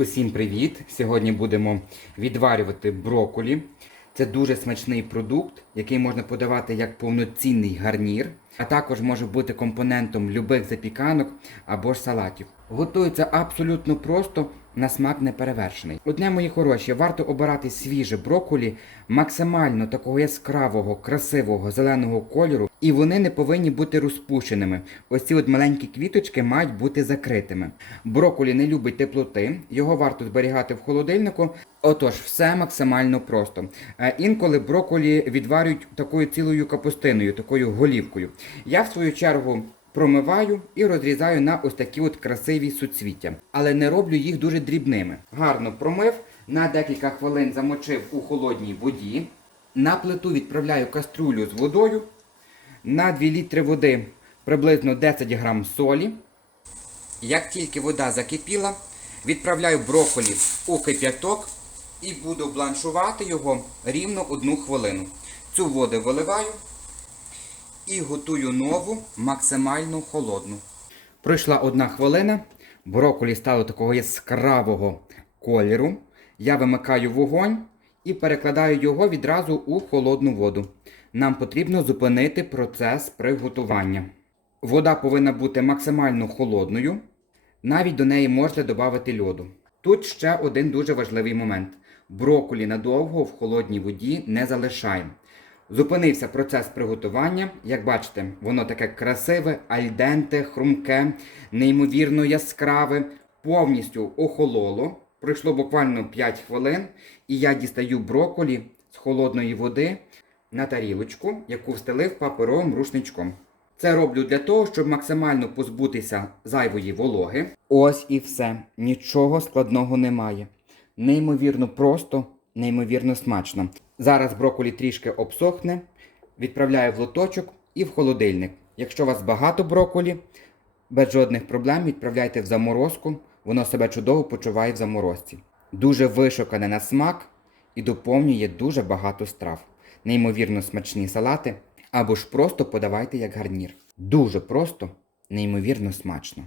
Усім привіт! Сьогодні будемо відварювати броколі. Це дуже смачний продукт, який можна подавати як повноцінний гарнір, а також може бути компонентом любих запіканок або ж салатів. Готується абсолютно просто, на смак неперевершений. Одне мої хороші, варто обирати свіже броколі, максимально такого яскравого, красивого зеленого кольору, і вони не повинні бути розпущеними. Ось ці от маленькі квіточки мають бути закритими. Броколі не любить теплоти, його варто зберігати в холодильнику. Отож, все максимально просто. Е, Інколи броколі відварюють такою цілою капустиною, такою голівкою. Я в свою чергу промиваю і розрізаю на ось такі от красиві суцвіття. Але не роблю їх дуже дрібними. Гарно промив, на декілька хвилин замочив у холодній воді. На плиту відправляю каструлю з водою. На 2 літри води приблизно 10 грам солі. Як тільки вода закипіла, відправляю брокколі у кип'яток і буду бланшувати його рівно одну хвилину. Цю воду виливаю і готую нову, максимально холодну. Пройшла одна хвилина, брокколі стало такого яскравого кольору. Я вимикаю вогонь і перекладаю його відразу у холодну воду. Нам потрібно зупинити процес приготування. Вода повинна бути максимально холодною. Навіть до неї можна додати льоду. Тут ще один дуже важливий момент: брокколі надовго в холодній воді не залишаємо. Зупинився процес приготування. Як бачите, воно таке красиве, альденте, хрумке, неймовірно яскраве, повністю охололо. Пройшло буквально 5 хвилин, і я дістаю брокколі з холодної води на тарілочку, яку встелив паперовим рушничком. Це роблю для того, щоб максимально позбутися зайвої вологи. Ось і все. Нічого складного немає. Неймовірно просто, неймовірно смачно. Зараз брокколі трішки обсохне, відправляю в лоточок і в холодильник. Якщо у вас багато брокколі, без жодних проблем відправляйте в заморозку, воно себе чудово почуває в заморозці. Дуже вишукане на смак і доповнює дуже багато страв. Неймовірно смачні салати, або ж просто подавайте як гарнір. Дуже просто, неймовірно смачно.